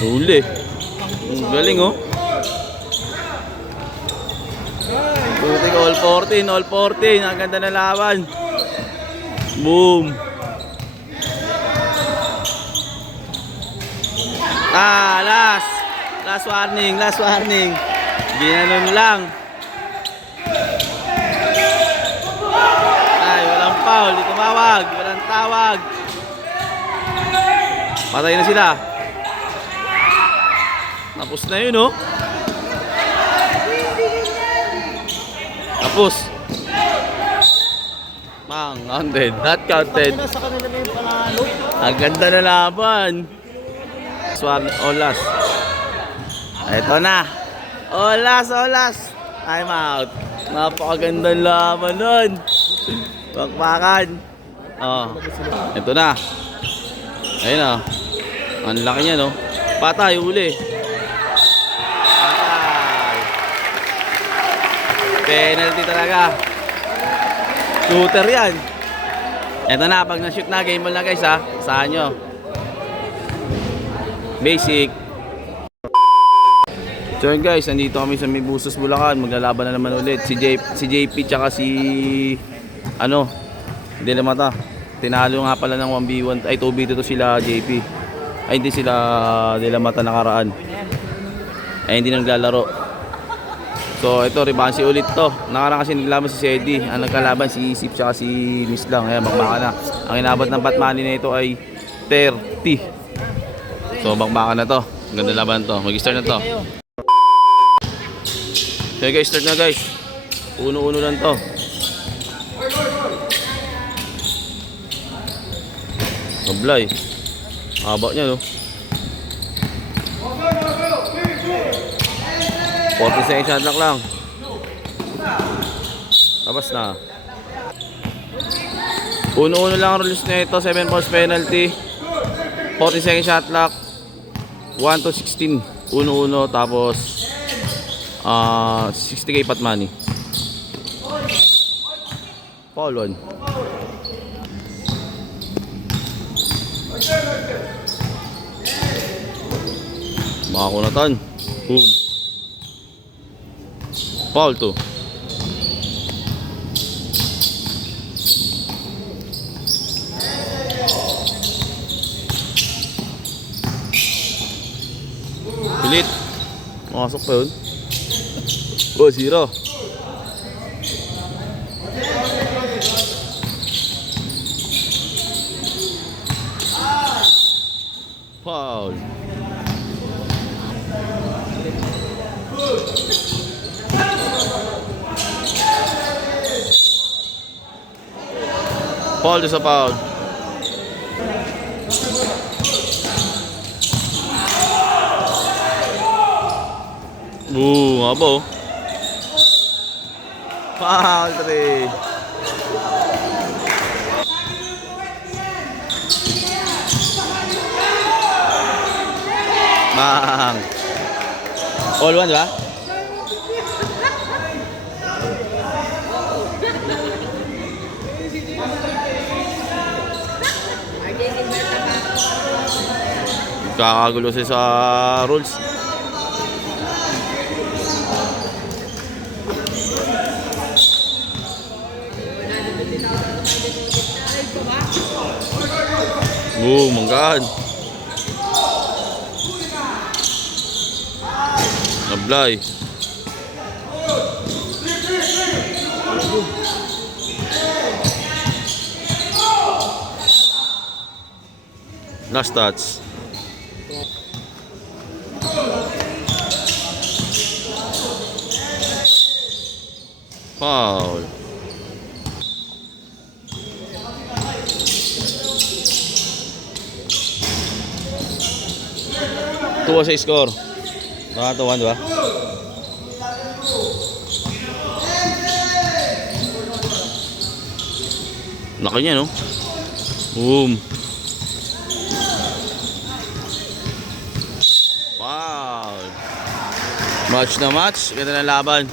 Huli. Galing oh. Putik, all 14, all 14. Ang ganda na laban. Boom. Last warning, last warning. Ginanon lang. Ay, walang foul, di tumawag, walang tawag. Patay na sila. Tapos na yun, oh. Tapos. Counted, not counted. Ang ganda na laban. Swan, Olas. Ito na. Olas. Time out. Napakagandang laban nun. Bakbakan. Oh. Ito na. Ayun na. Ang laki niya, no? Patay, uli. Patay. Penalty talaga. Shooter yan. Ito na, pag na-shoot na, game ball na guys ha. Saan nyo? Basic. So yun guys, nandito kami sa May Busos, Bulacan. Maglalaban na naman ulit si JP tsaka si De La Mata. Tinalo nga pala ng 1v1 ay 2v2 to sila JP. Ay hindi sila De La Mata nakaraan. Ay hindi naglalaro. So ito revanche ulit to. Nakaraan kasi naglaban si Sedi. Ang nagkalaban si Isip tsaka si Miss lang. Ayan, bakbaka na. Ang inabot ng bat money na ito ay 30. So bakbaka na to. Ganda laban to. Mag-start na to. Okay guys, start na guys. Uno-uno lang to. Mablay. Haba niya no. 40 seconds shot clock lang. Tapos na. Uno-uno lang ang rules na ito. 7 points penalty. 40 seconds shot clock. 1 to 16. Uno-uno. Tapos 60k pot money. Foul 1. Makakunatan. Boom. Foul 2. Pilit. Masok pa yun. Oh, 0. Foul. Foul sa foul. Abo. Foul 3. Bang. All 1 ba? Kakagulo siya sa rules. Boom, manggaan. Nablay. Last touch. Foul. Tuwa sa score. Nakatuwan, diba? Laki niya, no? Boom. Wow. Match na match. Ganda na laban.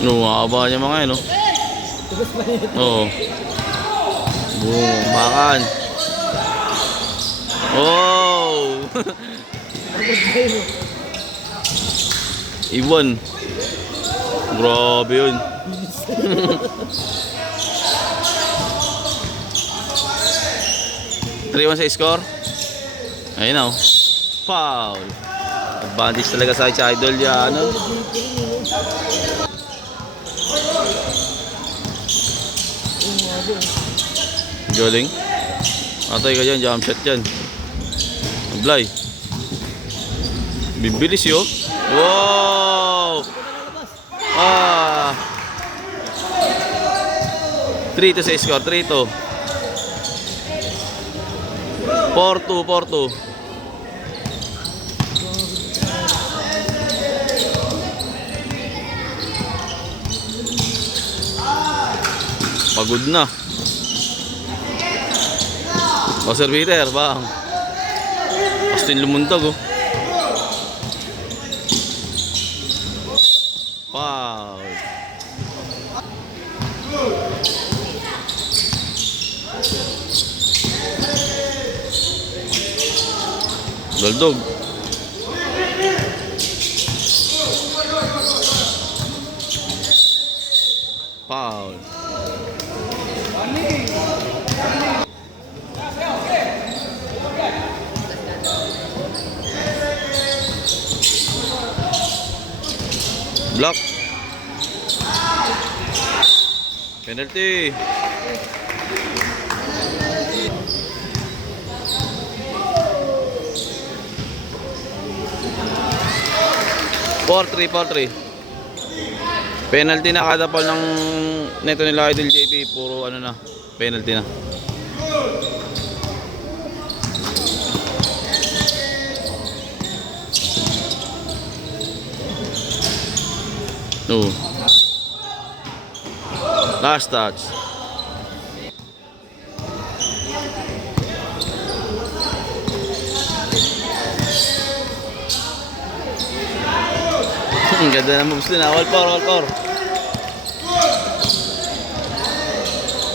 No, haba niya mga yan, no? Oo. Boom, bakan. Oh! Iwan. Grabe yun. 3-1 sa score. Ayun na, oh. Foul. Advantage talaga sa Idol yan, ano? Galing. Atay ka dyan, jump shot dyan. Ablay. Bibilis yun. Wow! 3-2 sa score, 3-2. 4-2, 4-2. Pagod na. Buzzer beater, bang. Austin lumuntog, oh. Foul. Daldog. Foul. Block. Penalty. Four three. Penalty na kada ball ng neto nila Idol JP. Puro ano na, penalty na. No. Last touch. Ang ganda na moves din, ha. All four.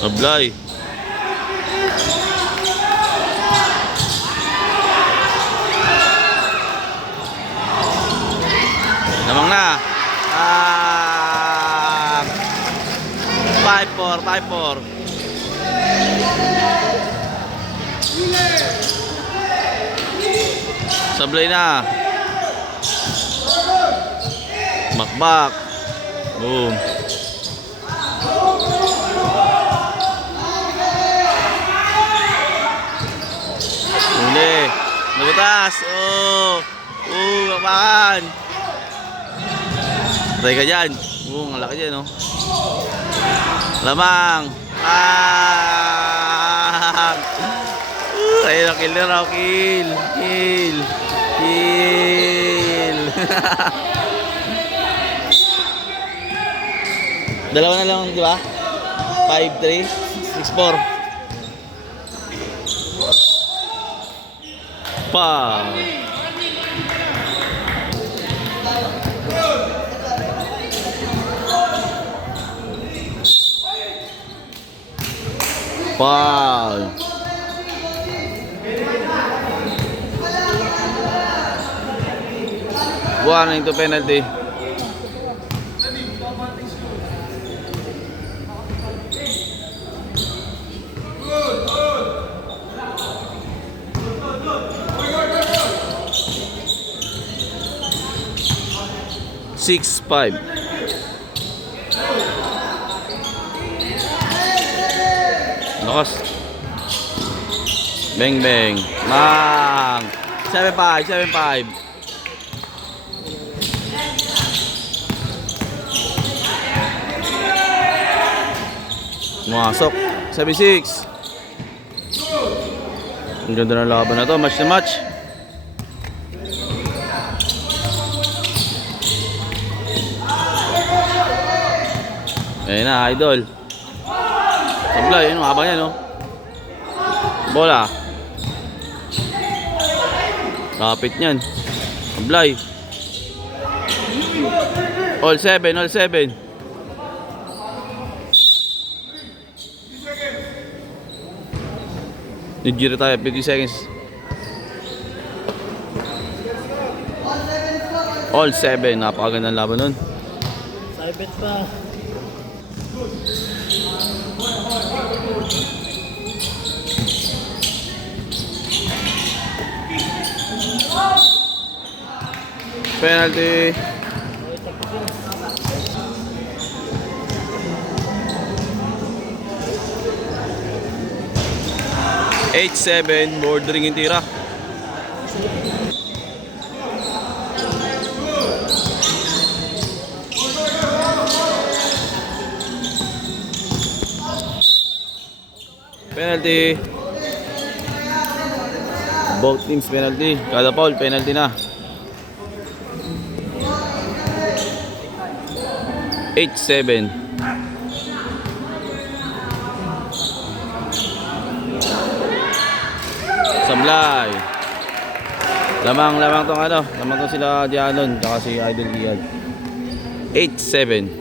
Ablay. Namang na. 5-4. Sablay na. Bakbak. Boom. Uli. Nabutas. Bakbakan. Try ka dyan. Ang laki dyan, oh. Lamang. Ayun, kill na raw. Kill. Dalawa na lang, di ba? 5-3, 6-4. Foul. Foul. Buwan into penalty. Six, 5. Lakas. Bang. Mang. 7-5. Masok. 7-6. Ang ganda ng laban na to. Match na match. Ayun na, Idol. Sablay, yun, habang yan, oh. Bola. Kapit niyan. Sablay. All 7. Nag-giro tayo, 50 seconds. All 7, napakagandang laban nun. Saibet pa. Penalty. Eight, 7, bordering yung tira. Penalty. Both teams penalty. Kada foul penalty na. 8-7. Sablay. Lamang tong ano, lamang tong sila Dianon, tsaka si Idol Diaz. 8-7.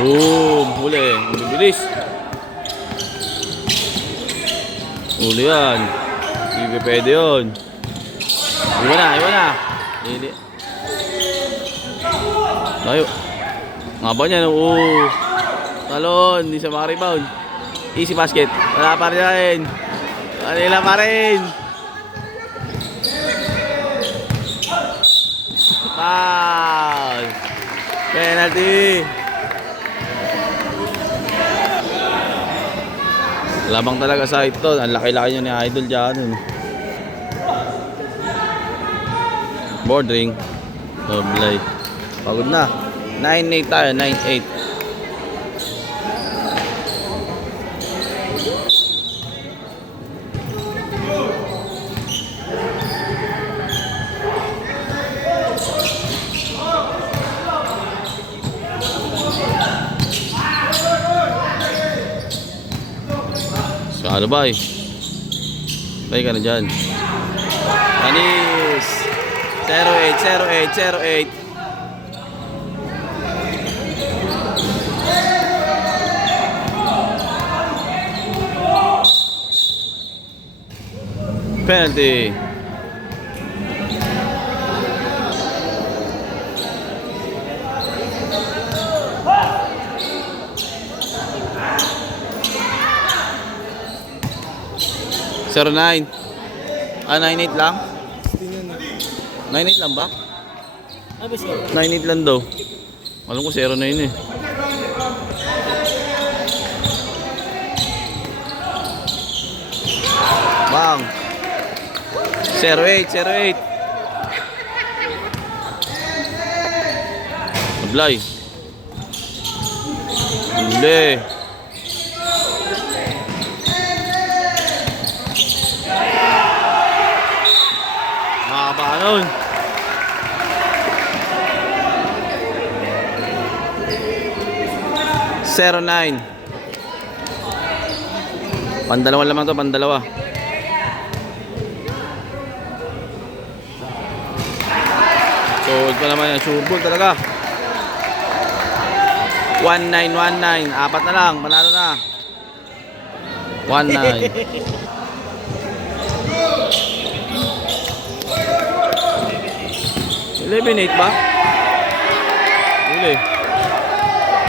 Boom! Huli. Bibilis. Huli yan. Hindi pwede yun. Iwan na. Lili. Tayo. Nga ba niyan? Oo. Talon. Hindi siya makarebound. Easy basket. Wala pa rin. Kanila pa rin. Foul. Penalty. Labang talaga sa ito. Ang laki-laki nyo ni Idol dyan. Bordering. Doblay. Pagod na. 9-8 tayo. 9-8. Ano ba eh? Bay ka na dyan. Anis. 08. Penalty. Zero 9. 9-8 lang? 9-8 lang ba? 9-8 lang daw. Alam ko 0-9 eh. Bang. 0-8. Nablay. Huli. Paano? Zero 9. Pandalawa lamang to, pandalawa. Sold pa naman yan, sure ball talaga. 1-9. Apat na lang, panalo na. 1-9. 11-8 ba? Huli.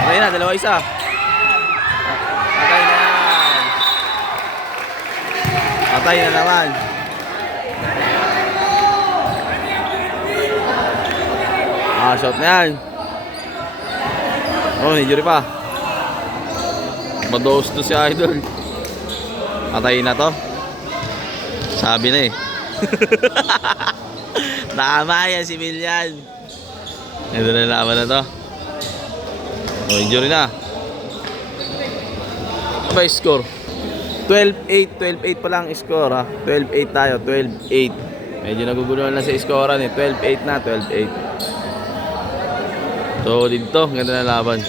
Patay na, 2-1. Patay na naman. Shot na yan. Oh, injury pa. Mados to si Idol. Patay na to. Sabi na eh. Nakamayan si Milyan. Ito na laban na to. Oh, injury na. Ano ba yung score? 12-8 pa lang score ha. 12-8 tayo, 12-8. Medyo naguguluhan lang sa scorean eh. 12-8 na, 12-8. So dito, ganda na laban.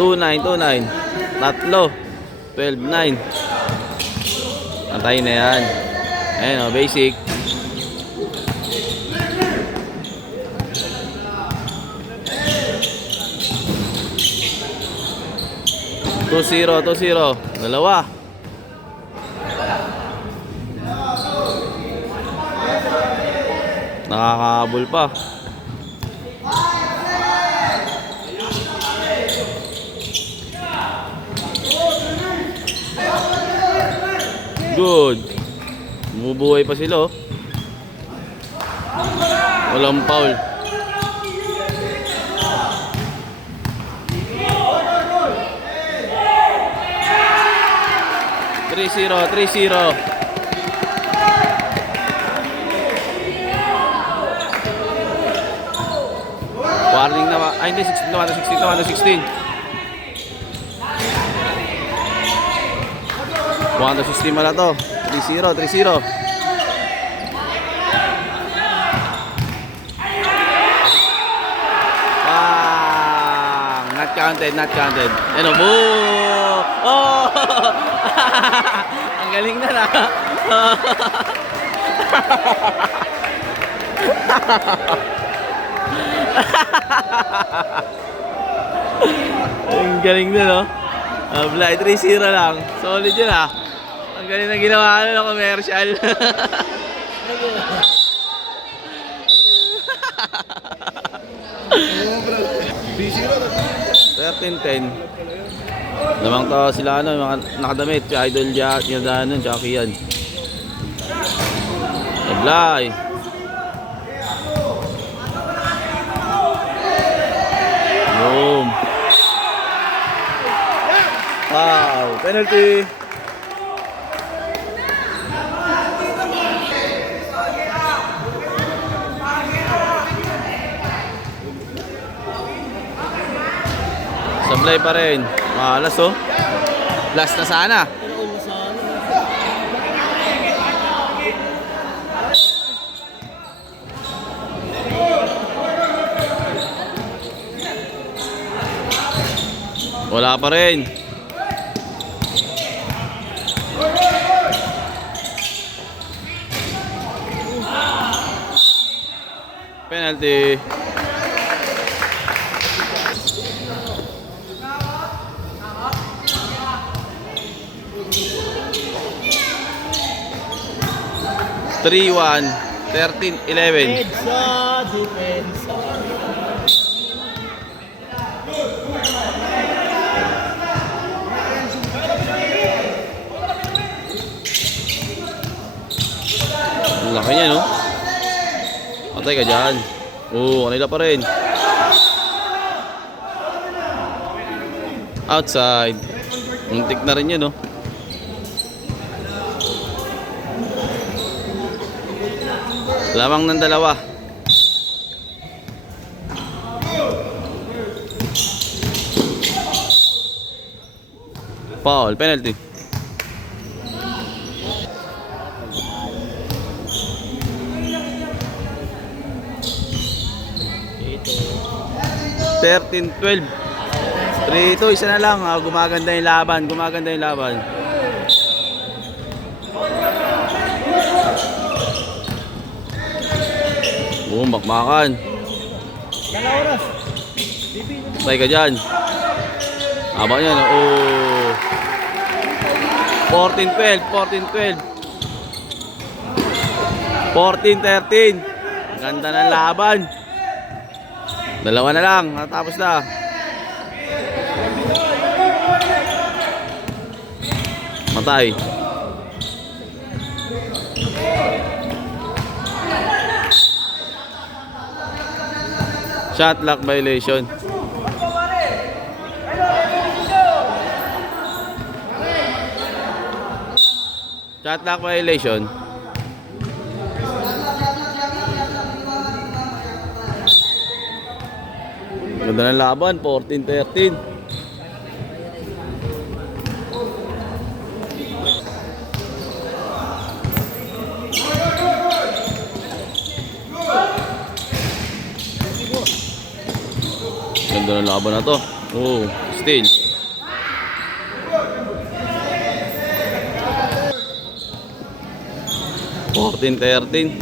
2-9, 2-9. Tatlo. 12-9. Antayin na yan. Ayan o, basic. Two zero, 2-0. Dalawa. Nakakahabol pa. Good. Bumubuhay pa sila oh. Walang foul. Three zero, 3-0. Warning na ba? Ay hindi, 16 to 16. 1-16 mala to. 3-0, 3-0. Not counted, not counted. Ano, boo! Oh! Ang galing na na. Ang galing na, no? Blay, 3-0 lang. Solid yun, ah. Ang galing na ginawa ng commercial. 13-10. Lamang to sila ano, mga nakadamit, si Idol Jack, yung danon, tsaka yan. Sablay. Boom. Wow, penalty. Sablay pa rin. Malas oh. Last na sana. Wala pa rin. Penalty. Three-1, 13-11. Depensa. Ang laki niya, no? Patay ka dyan. Oo, kanila pa rin. Outside. Muntik na rin yun, no? Lamang ng dalawa. Foul, penalty. Ito. 13-12. 3-2, isa na lang. Gumaganda yung laban. Gumaganda yung laban. Bakmakan. Kala oras. Patay ka dyan. Haba yan. Oh. 14-12. 14-13. Ganda ng laban. Dalawa na lang. Natapos na. Matay. Shot clock violation. Shot clock violation. Ganda ng laban, 14-13. Ganda ng laban na to. Oh, Still. Fourteen, 13.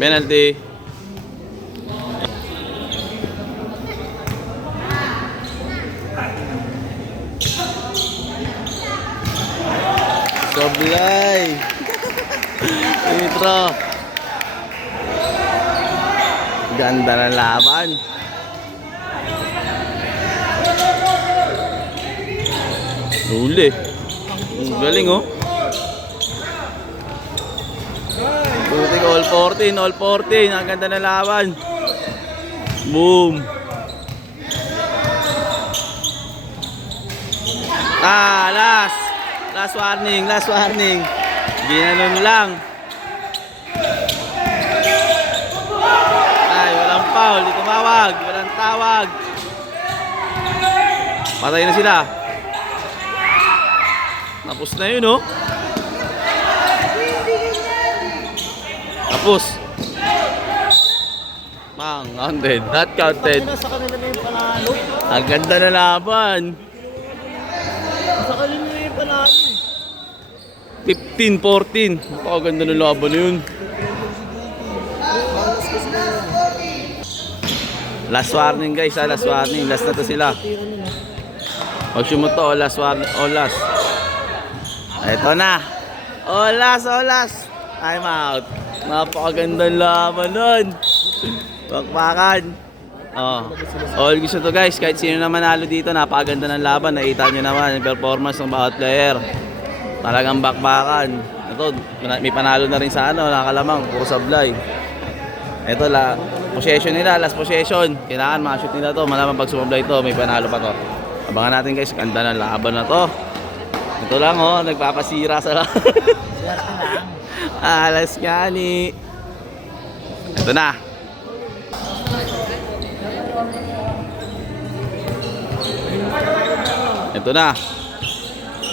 Penalty. Sablay. Intro. Ganda ng laban. Huli. Ang galing oh. Butik all 14, all 14. Ang ganda ng laban. Boom. Last warning, last warning. Ginanon lang. Ay, walang foul, di tumawag, walang tawag. Patay na sila. Tapos na yun, oh. Tapos. Mang, counted, not counted. Sa kanila na yung panalo. Ang ganda na laban. Sa kanila na yung panalo. 15-14. Napakaganda na laban na yun. Last warning guys, last warning. Last na to sila. Mag-shoot to, last warning, last. Ito na. Last. Time out. Napakagandang laban nun. Bakbakan. All gusto to guys. Kahit sino na manalo dito, napakaganda ng laban. Nakita nyo naman yung performance ng bawat player. Talagang bakbakan. Ito, may panalo na rin sa nakalamang. Puro sablay. Ito possession nila, last possession. Kailangan ma-shoot nila to. Malamang pag sumablay to, may panalo pa to. Abangan natin guys, ganda ng laban na to. Ito lang nagpapasira sa laban. Alas nga ni. Ito na. Ito na.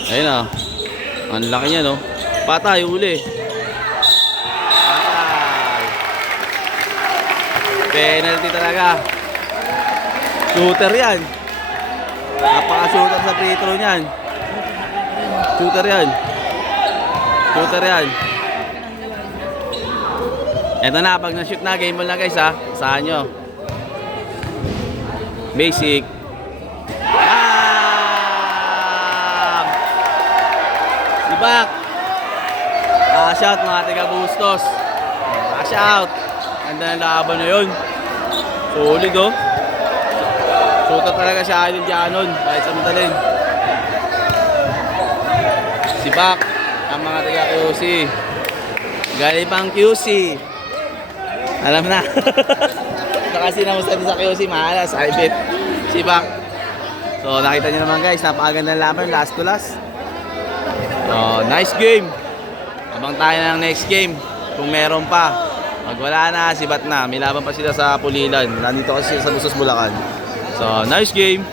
Ayun na. Ang laki niya, no? Patay, uli. Patay. Penalty talaga. Shooter yan. Napaka-shooter sa free throw niyan. Shooter yan. Ito na, pag na-shoot na, game ball na guys ha. Saan nyo? Basic. Back. Cash out mga taga Bustos. Cash out. Ganda ng laban na yun. Solid oh. Shooter talaga si Idol Janon. Kahit sa madalin. Si Back. Ang mga taga QC. Galing pang QC. Alam na. Kasi namusta sa QC. Mahalas. Ibit. Si Back. So nakita nyo naman guys. Napakaganda ng laban. Last to last. Nice game. Abang tayo ng next game. Kung meron pa. Pag wala na, sibat na. May laban pa sila sa Pulilan. Nandito kasi sa Bustos, Bulacan. So, nice game.